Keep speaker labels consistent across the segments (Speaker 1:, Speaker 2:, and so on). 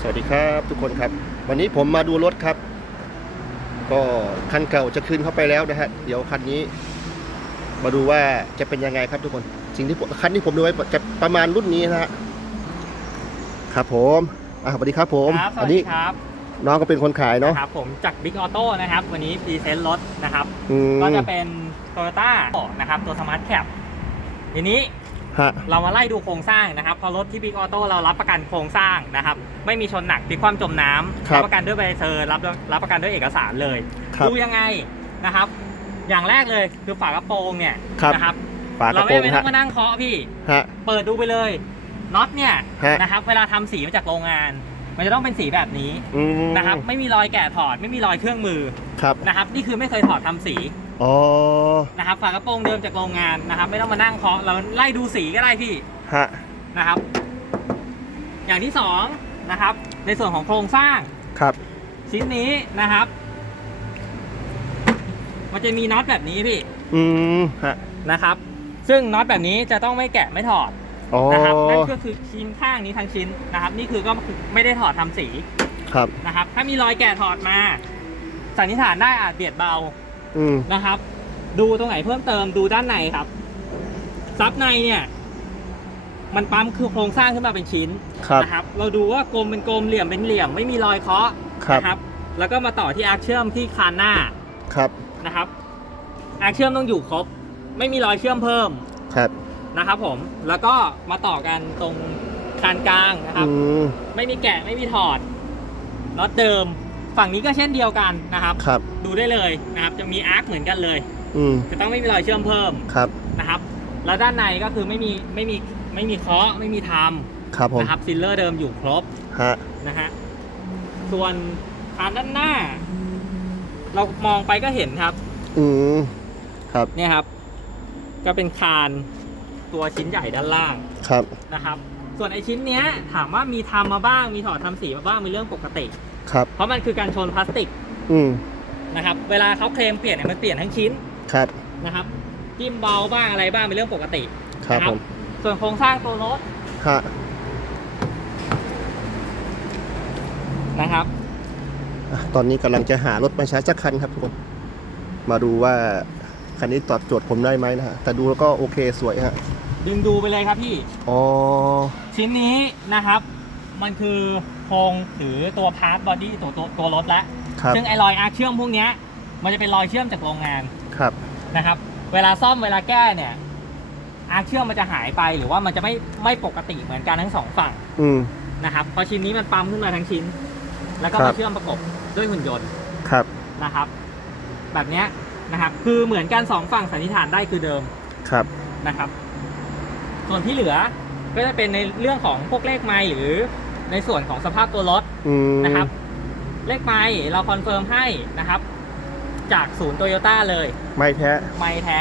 Speaker 1: สวัสดีครับทุกคนครับ วันนี้ผมมาดูรถครับ ก็คันเก่าจะคืนเข้าไปแล้วนะฮะเดี๋ยวคันนี้ มาดูว่าจะเป็นยังไงครับทุกคน สิ่งที่ผมคันที่ผมดูไว้จะประมาณรุ่นนี้นะฮะครับผมอะสวัสดีครับผม
Speaker 2: ครับส
Speaker 1: อั
Speaker 2: วัส
Speaker 1: นี้
Speaker 2: ดีครับ
Speaker 1: น้องก็เป็นคนขายเนาะ
Speaker 2: นะครับผมจาก Big Auto นะครับ วันนี้พรีเซนต์รถนะครับ
Speaker 1: อืม
Speaker 2: ก็จะเป็น Toyota นะครับตัว Smart Cap ทีนี้
Speaker 1: ฮะ
Speaker 2: เรามาไล่ดูโครงสร้างนะครับเพอรถที่ Big Auto เรารับประกันโครงสร้างนะครับ ไม่มีชนหนักพลิกคว่ำจมน้ำ
Speaker 1: ครับ
Speaker 2: รับประกันด้วยใบเซอร์รับรับประกันด้วยเอกสารเลย
Speaker 1: ครับ
Speaker 2: ดูยังไงนะครับ อย่างแรกเลยคือฝากระโปรงเนี่ย
Speaker 1: ครับ
Speaker 2: นะครับ
Speaker 1: ฝาก
Speaker 2: เรา
Speaker 1: ระโปร
Speaker 2: ไม่
Speaker 1: ง
Speaker 2: ไม่ต้อ
Speaker 1: ฮะ
Speaker 2: งมานั่งเคาะพี่
Speaker 1: ฮะ
Speaker 2: เปิดดูไปเลยน็อตเนี่ย
Speaker 1: ฮะ
Speaker 2: นะครับ เวลาทำสีมาจากโรงงาน มันจะต้องเป็นสีแบบนี้
Speaker 1: อืม
Speaker 2: นะครับ ไม่มีรอยแกะถอด ไม่มีรอยเครื่องมือ
Speaker 1: ครับ
Speaker 2: นะครับ นี่คือไม่เคยถอดทำสี
Speaker 1: อ๋อ
Speaker 2: นะครับฝากระโปรงเดิมจากโรงงานนะครับ ไม่ต้องมานั่งเคาะเราไล่ดูสีก็ได้พี่
Speaker 1: ฮะ
Speaker 2: นะครับ อย่างที่สองนะครับ ในส่วนของโครงสร้าง
Speaker 1: ครับ
Speaker 2: ชิ้นนี้นะครับ มันจะมีน็อตแบบนี้พี่
Speaker 1: อืม ฮะ
Speaker 2: นะครับ ซึ่งน็อตแบบนี้จะต้องไม่แกะไม่ถอด
Speaker 1: อ๋อ
Speaker 2: นะครับนั่นก็คือชิ้นข้างนี้ทั้งชิ้นนะครับ นี่คือก็ไม่ได้ถอดทำสี
Speaker 1: ครับ
Speaker 2: นะครับ ถ้ามีรอยแกะถอดมาสันนิษฐานได้อาจเบียดเบา
Speaker 1: อืม
Speaker 2: นะครับ ดูตรงไหนเพิ่มเติมดูด้านในครับ ซับในเนี่ย มันปั๊มคือโครงสร้างขึ้นมาเป็นชิ้น
Speaker 1: ครับ
Speaker 2: นะครับ เราดูว่ากลมเป็นกลมเหลี่ยมเป็นเหลี่ยมไม่มีรอยเคาะ
Speaker 1: ครับ
Speaker 2: นะครับ แล้วก็มาต่อที่อาร์คเชื่อมที่คานหน้า
Speaker 1: ครับ
Speaker 2: นะครับ อาร์คเชื่อมต้องอยู่ครบ ไม่มีรอยเชื่อมเพิ่ม
Speaker 1: ครับ
Speaker 2: นะครับ ผม แล้วก็มาต่อกันตรงคานกลางนะครับ
Speaker 1: อืม
Speaker 2: ไม่มีแกะไม่มีถอดน็อตเดิม ฝั่งนี้ก็เช่นเดียวกันนะครับ
Speaker 1: ครับ
Speaker 2: ดูได้เลยนะครับ จะมีอาร์คเหมือนกันเลย
Speaker 1: อืม
Speaker 2: จะต้องไม่มีรอยเชื่อมเพิ่ม
Speaker 1: ครับ
Speaker 2: นะครับ แล้วด้านในก็คือไม่มีไม่มีไม่มีเคาะไม่มีท
Speaker 1: ครับผำม
Speaker 2: นะครับซิลเลอร์เดิมอยู่ครบ
Speaker 1: ฮะ
Speaker 2: นะฮะส่วนคานด้านหน้า เรามองไปก็เห็นครับ
Speaker 1: อืมครับ
Speaker 2: เนี่ยครับ ก็เป็นคานตัวชิ้นใหญ่ด้านล่าง
Speaker 1: ครับ
Speaker 2: นะครับ ส่วนไอชิ้นเนี้ยถามว่ามีทำมาบ้างมีถอดทำสีมาบ้างเป็นเรื่องปกติ
Speaker 1: ครับ
Speaker 2: เพราะมันคือการชนพลาสติก
Speaker 1: อืม
Speaker 2: นะครับ เวลาเขาเคลมเปลี่ยนเนี่ยมันเปลี่ยนทั้งชิ้น
Speaker 1: ครับ
Speaker 2: นะครับจิ้มเบาบ้างอะไรบ้างเป็นเรื่องปกติ
Speaker 1: ครับ
Speaker 2: นะ
Speaker 1: ผม
Speaker 2: ส่วนโครงสร้างตัวรถ
Speaker 1: ฮะ
Speaker 2: นะครับ
Speaker 1: อะตอนนี้กำลังจะหารถมาใช้สักคันครับทุกคน มาดูว่าคันนี้ตอบโจทย์ผมได้ไหมนะฮะ แต่ดูแล้วก็โอเคสวยฮะ
Speaker 2: ดึงดูไปเลยครับพี่
Speaker 1: อ๋อ
Speaker 2: ชิ้นนี้นะครับ มันคือ โครงถือตัวพาร์ทบอดี้ตัวตัวตัวรถแล้ว
Speaker 1: ครับ
Speaker 2: ซึ่งไอ้รอยอาร์คเชื่อมพวกเนี้ยมันจะเป็นรอยเชื่อมจากโรงงาน
Speaker 1: ครับ
Speaker 2: นะครับ เวลาซ่อมเวลาแก้เนี่ย อาร์คเชื่อมมันจะหายไปหรือว่ามันจะไม่ไม่ปกติเหมือนกันทั้งสองฝั่ง
Speaker 1: อืม
Speaker 2: นะครับเพราะชิ้นนี้มันปั๊มขึ้นมาทั้งชิ้น แล้วก็
Speaker 1: ครั
Speaker 2: มา
Speaker 1: บ
Speaker 2: เชื่อมประกบด้วยหุ่นยนต์
Speaker 1: ครับ
Speaker 2: นะครับ แบบเนี้ยนะครับคือเหมือนกันสองฝั่งสันนิษฐานได้คือเดิม
Speaker 1: ครับ
Speaker 2: นะครับ ส่วนที่เหลือก็จะเป็นในเรื่องของพวกเลขไมล์หรือ ในส่วนของสภาพตัวรถ
Speaker 1: อืม
Speaker 2: นะครับ เลขไมล์เราคอนเฟิร์มให้นะครับ จากศูนย์โตโยต้าเลย
Speaker 1: ไม่แท้
Speaker 2: ไมล์แท้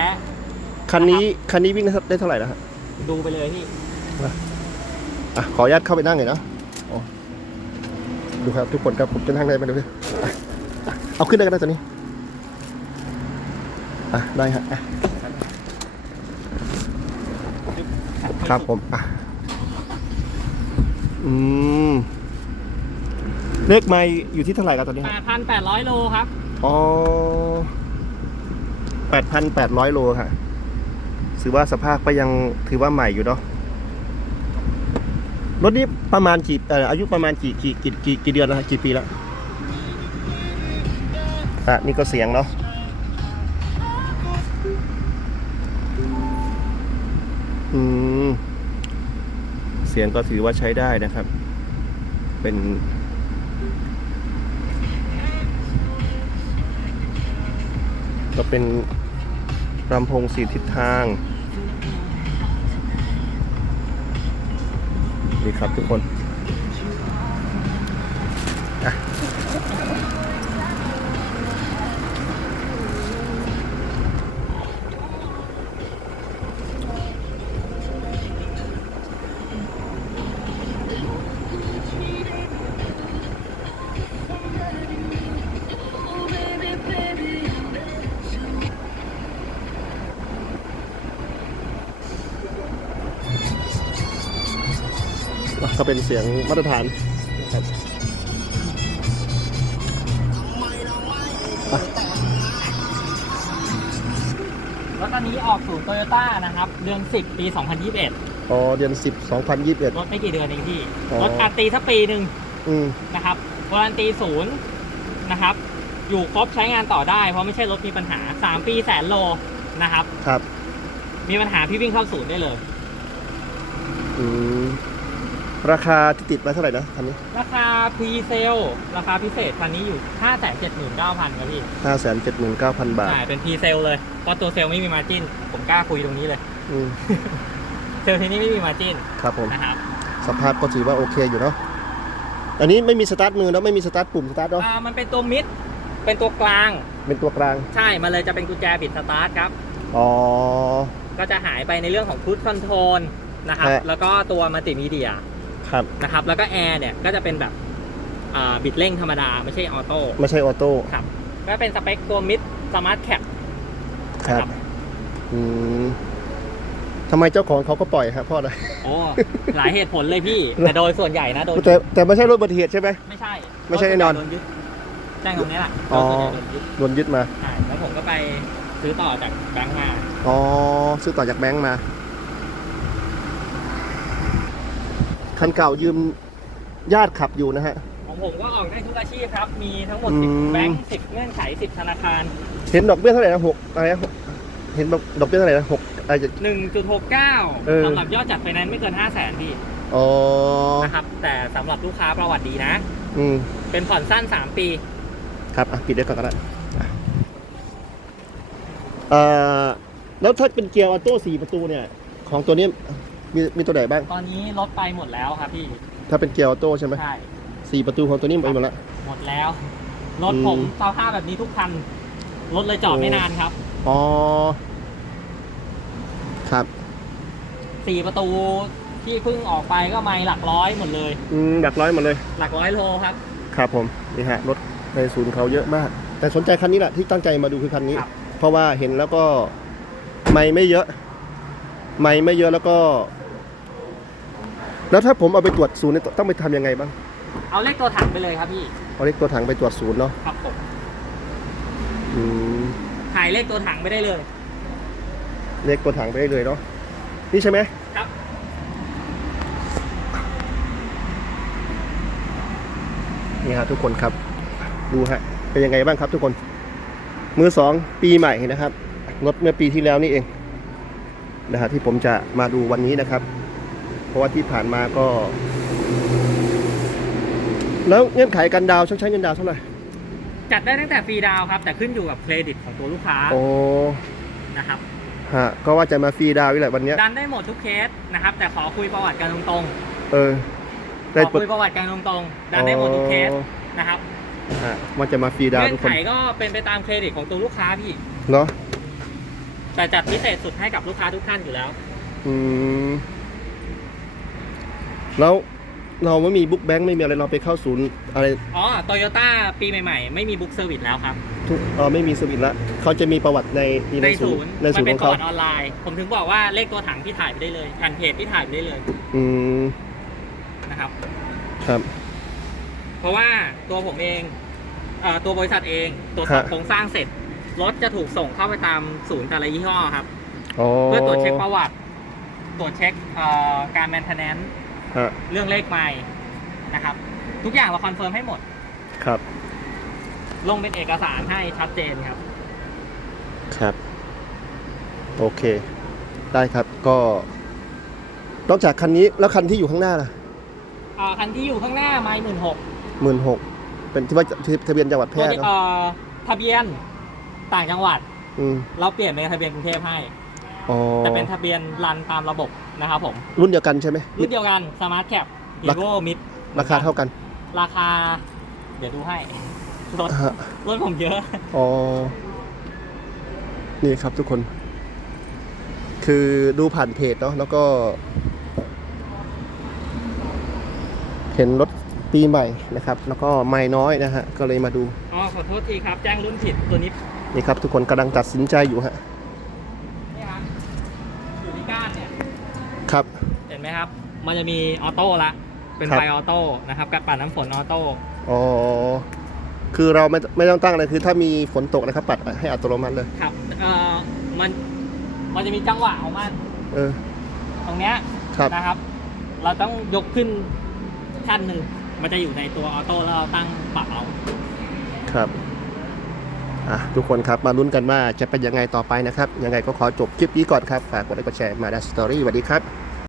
Speaker 1: คันนี้คันนี้วิ่งได้เท่าไหร่นะฮะ
Speaker 2: ดูไปเลยพี่
Speaker 1: อะขออนุญาตเข้าไปนั่งหน่อยนะอ๋อดูครับทุกคนครับผมจะนั่งได้ไหมดูดิอะอะเอาขึ้นได้ก็ได้ตอนนี้อะได้ฮะอะครับผมอะ อืม เลขไม่อยู่ที่เท่าไหร่ครับตอนนี้
Speaker 2: แปดพันแปดร้อยโลครับ
Speaker 1: อ๋อแปดพันแปดร้อยโลค่ะถือว่าสภาพก็ยังถือว่าใหม่อยู่เนาะ รถนี้ประมาณกี่เอ่ออายุประมาณกี่กี่กี่กี่กี่เดือนแล้วฮะกี่ปีแล้วอะนี่ก็เสียงเนาะ อืม เสียงก็ถือว่าใช้ได้นะครับ เป็น ก็เป็นลำโพงสีทิศทาง นี่ครับทุกคน อะ ก็เป็นเสียงมาตรฐานครับอะ
Speaker 2: รถคันนี้ออกศูนย์โตโยต้านะครับ เดือน 10 ปี 2021
Speaker 1: อ๋อเดือนสิบสองพันยี่สิบเอ็ด
Speaker 2: รถไม่กี่เดือนเองพี่
Speaker 1: อ๋อ
Speaker 2: รถการนตีสักปีหนึ่ง
Speaker 1: อืม
Speaker 2: นะครับวารันตีศูนย์นะครับ อยู่ครบใช้งานต่อได้ เพราะไม่ใช่รถมีปัญหา 3 ปีแสนโลนะครับ
Speaker 1: ครับ
Speaker 2: มีปัญหาพี่วิ่งเข้าศูนย์ได้เลย
Speaker 1: อืม ราคาที่ติดมาเท่าไหร่นะคันนี้
Speaker 2: ราคาพรีเซลราคาพิเศษคันนี้อยู่ 5 7 9 0 0 0ครับพี่
Speaker 1: ห้าแสนเจ็ดหมื่นเก้าพันบาท
Speaker 2: ใช่เป็นพรีเซลเลยเพราะตัวเซลไม่มีมาจิ้น ผมกล้าคุยตรงนี้เลย
Speaker 1: อืม
Speaker 2: เซลทีนี้ไม่มีมาจิ้น
Speaker 1: ครับผม
Speaker 2: นะครับ
Speaker 1: สภาพก็ถือว่าโอเคอยู่เนาะ อันนี้ไม่มีสตาร์ทมือแล้วไม่มีสตาร์ทปุ่มสตาร์ทเนาะ
Speaker 2: อ่ามันเป็นตัวมิด เป็นตัวกลาง
Speaker 1: เป็นตัวกลาง
Speaker 2: ใช่ มันเลยจะเป็นกุญแจบิดสตาร์ทครับ
Speaker 1: อ๋อ
Speaker 2: ก็จะหายไปในเรื่องของคูดคอนโทรลนะครับ
Speaker 1: ฮะ
Speaker 2: แล้วก็ตัวมัลติมีเดีย
Speaker 1: ครับ
Speaker 2: นะครับ แล้วก็แอร์เนี่ยก็จะเป็นแบบอ่าบิดเร่งธรรมดาไม่ใช่ออโต้
Speaker 1: ไม่ใช่ออโต้
Speaker 2: ครับก็เป็นสเปคตัวมิดสมาร์ทแคป
Speaker 1: ครับอืมทำไมเจ้าของเขาก็ปล่อยครับเพราะอะไร
Speaker 2: โอ้หลายเหตุผลเลยพี่ แต่โดยส่วนใหญ่นะโดย
Speaker 1: แต่แต่ไม่ใช่รถอุบัติเหตุใช่ไหม
Speaker 2: ไม่ใช่
Speaker 1: ไม่ใช่แน่นอน
Speaker 2: โดนยึดแจ้งตรงนี้แหละ
Speaker 1: อ๋อ
Speaker 2: โดนยึด
Speaker 1: โดนยึดมา
Speaker 2: ใช่แล้วผมก็ไปซื้อต่อจากแบงก์มา
Speaker 1: อ๋อ ซื้อต่อจากแบงก์มา คันเก่ายืมญาติขับอยู่นะฮะ
Speaker 2: ของผมก็ออกได้ทุกอาชีพครับ มีทั้งหมด
Speaker 1: อืม
Speaker 2: 10แบงค์10เงื่อนไข10ธนาคาร
Speaker 1: เห็นดอกเบี้ยเท่าไหร่นะหกอะไรนะหกเห็นดอกดอกเบี้ยเท่าไหร่นะหกอะไรจะเออ
Speaker 2: 1.69สำหรับยอดจัดไฟแนนซ์ไม่เกิน5 0 0 0 0 0พี่
Speaker 1: อ๋อ
Speaker 2: นะครับ แต่สำหรับลูกค้าประวัติดีนะ
Speaker 1: อืม
Speaker 2: เป็นผ่อนสั้น3ปี
Speaker 1: ครับ อะ ปิดได้ก่อนก็ได้อะเอ่อแล้วถ้าเป็นเกียร์ออโต้สี่ประตูเนี่ย ของตัวนี้ มีมีตัวไหนบ้าง
Speaker 2: ตอนนี้ลดไปหมดแล้วครับพี่
Speaker 1: ถ้าเป็นเกียร์ออโต้ใช่ไหม
Speaker 2: ใช่
Speaker 1: สี่ประตูของตัวนี้ไปหมดแล้ว
Speaker 2: หมดแล้ว รถ
Speaker 1: อืม
Speaker 2: ผมสภาพแบบนี้ทุกคัน รถเลยจอดไม่นานครับ
Speaker 1: อ๋อ ครับ
Speaker 2: 4ประตูที่เพิ่งออกไปก็ไม่หลักร้อยหมดเลย
Speaker 1: อืมหลักร้อยหมดเลย
Speaker 2: หลักร้อยโลครับ
Speaker 1: ครับผม นี่ฮะ รถในศูนย์เขาเยอะมาก แต่สนใจคันนี้แหละที่ตั้งใจมาดูคือคันนี้
Speaker 2: ครับ
Speaker 1: เพราะว่าเห็นแล้วก็ ไม่ไม่เยอะ ไม่ไม่เยอะแล้วก็ แล้วถ้าผมเอาไปตรวจศูนย์เนี่ยต้องไปทำยังไงบ้าง
Speaker 2: เอาเลขตัวถังไปเลยครับพี่
Speaker 1: เอาเลขตัวถังไปตรวจศูนย์เนาะ
Speaker 2: ครับผม
Speaker 1: อืม
Speaker 2: ถ่ายเลขตัวถังไปได้เลย
Speaker 1: เลขตัวถังไปได้เลยเนาะนี่ใช่ไหม
Speaker 2: ครับ
Speaker 1: นี่ฮะทุกคนครับ ดูฮะเป็นยังไงบ้างครับทุกคน มือสองปีใหม่นะครับรถเมื่อปีที่แล้วนี่เองนะฮะที่ผมจะมาดูวันนี้นะครับ เพราะว่าที่ผ่านมาก็ แล้วเงื่อนไขการดาวน์ต้องใช้เงินดาวน์เท่าไหร่
Speaker 2: จัดได้ตั้งแต่ฟรีดาวน์ครับ แต่ขึ้นอยู่กับเครดิตของตัวลูกค้า
Speaker 1: โอ้
Speaker 2: นะครับ
Speaker 1: ฮะก็ว่าจะมาฟรีดาวน์นี่แหละวันเนี้ย
Speaker 2: ดันได้หมดทุกเคสนะครับ แต่ขอคุยประวัติกันตรง
Speaker 1: เออ
Speaker 2: ๆ
Speaker 1: ได้
Speaker 2: ขอคุยประวัติกันตรงๆดันได้หมดทุกเคสนะครับ
Speaker 1: ฮะว่าจะมาฟรีดาวน์
Speaker 2: เงื่อ
Speaker 1: ทุ
Speaker 2: น
Speaker 1: กค
Speaker 2: ไข
Speaker 1: น
Speaker 2: ก็เป็นไปตามเครดิตของตัวลูกค้าพี่
Speaker 1: เนาะ
Speaker 2: แต่จัดพิเศษสุดให้กับลูกค้าทุกท่านอยู่แล้ว
Speaker 1: อืม แล้วเราไม่มีบุ๊กแบงค์ไม่มีอะไรเราไปเข้าศูนย์อะไร
Speaker 2: อ๋อโตโยต้าปีใหม่ๆ ไม่มีบุ๊กเซอร์วิสแล้วครับ
Speaker 1: ทุกเออไม่มีสวิตช์ละเขาจะมีประวัติใน
Speaker 2: ในศูนย์
Speaker 1: ใน
Speaker 2: มั
Speaker 1: ศูนย์
Speaker 2: เป็
Speaker 1: ข
Speaker 2: น
Speaker 1: อง
Speaker 2: ประ
Speaker 1: เขา
Speaker 2: วัติออนไลน์ ผมถึงบอกว่าเลขตัวถังพี่ถ่ายไปได้เลยแผ่นเพจพี่ถ่ายไปได้เลย
Speaker 1: อืม
Speaker 2: นะครับ
Speaker 1: ครับ
Speaker 2: เพราะว่าตัวผมเองเอ่อตัวบริษัทเองตรวจสอบ
Speaker 1: ฮะ
Speaker 2: โครงสร้างเสร็จ รถจะถูกส่งเข้าไปตามศูนย์แต่ละยี่ห้อครับ
Speaker 1: อ๋อ
Speaker 2: เพื่อตรวจเช็คประวัติ ตรวจเช็คเอ่อการแมนเทนแนน
Speaker 1: ฮะ
Speaker 2: เรื่องเลขไมล์นะครับ ทุกอย่างเราคอนเฟิร์มให้หมด
Speaker 1: ครับ
Speaker 2: ลงเป็นเอกสารให้ชัดเจนครับ
Speaker 1: ครับ โอเค ได้ครับก็ นอกจากคันนี้แล้วคันที่อยู่ข้างหน้าล่ะ
Speaker 2: อ่าคันที่อยู่ข้างหน้าไมล์หมื่นหก
Speaker 1: หมื่นหกเป็นที่ว่าทะเบียนจังหวัดแพ
Speaker 2: ตัว
Speaker 1: ร่
Speaker 2: ที่
Speaker 1: เนาะ
Speaker 2: เอ่อทะเบียนต่างจังหวัด
Speaker 1: อืม
Speaker 2: เราเปลี่ยนเป็นทะเบียนกรุงเทพให้
Speaker 1: อ๋อ
Speaker 2: แต่เป็นทะเบียนรันตามระบบ นะครับผม
Speaker 1: รุ่นเดียวกันใช่ไหม
Speaker 2: รุ่นเดียวกันสมาร์ทแคปฮี
Speaker 1: ราคา
Speaker 2: โร่มิด
Speaker 1: ราคาเท่ากัน
Speaker 2: ราคา เดี๋ยวดูให้รถ
Speaker 1: ฮะ
Speaker 2: รถผมเยอะ
Speaker 1: อ๋อ นี่ครับทุกคน คือดูผ่านเพจเนาะแล้วก็ เห็นรถปีใหม่นะครับ แล้วก็ไม่น้อยนะฮะ ก็เลยมาดู
Speaker 2: อ๋อ ขอโทษทีครับ แจ้งรุ่นผิดตัวนี้
Speaker 1: นี่ครับทุกคนกำลังตัดสินใจอยู่ฮะ
Speaker 2: นี่ครับอยู่ที่ก้า นเนี่ย
Speaker 1: ครับ
Speaker 2: เห็นไหมครับ มันจะมีออโต้ละเป็น
Speaker 1: ครับ
Speaker 2: ไฟออโต้นะครับกับปัดน้ำฝนออโต้
Speaker 1: อ๋อคือเราไม่ไม่ต้องตั้งอะไรคือถ้ามีฝนตกนะครับปัดให้อัตโนมัติเลย
Speaker 2: ครับเอ่อมันมันจะมีจังหวะของมัน
Speaker 1: เออ
Speaker 2: ตรงเนี้ย
Speaker 1: ครับ
Speaker 2: นะครับ เราต้องยกขึ้นขั้นหนึ่งมันจะอยู่ในตัวออโต้แล้วเราตั้งปรับเอา
Speaker 1: ครับอะทุกคนครับมาลุ้นกันว่าจะเป็นยังไงต่อไปนะครับ ยังไงก็ขอจบคลิปนี้ก่อนครับ ฝากกดไลค์กดแชร์มาดัสตอรี่สวัสดีครับ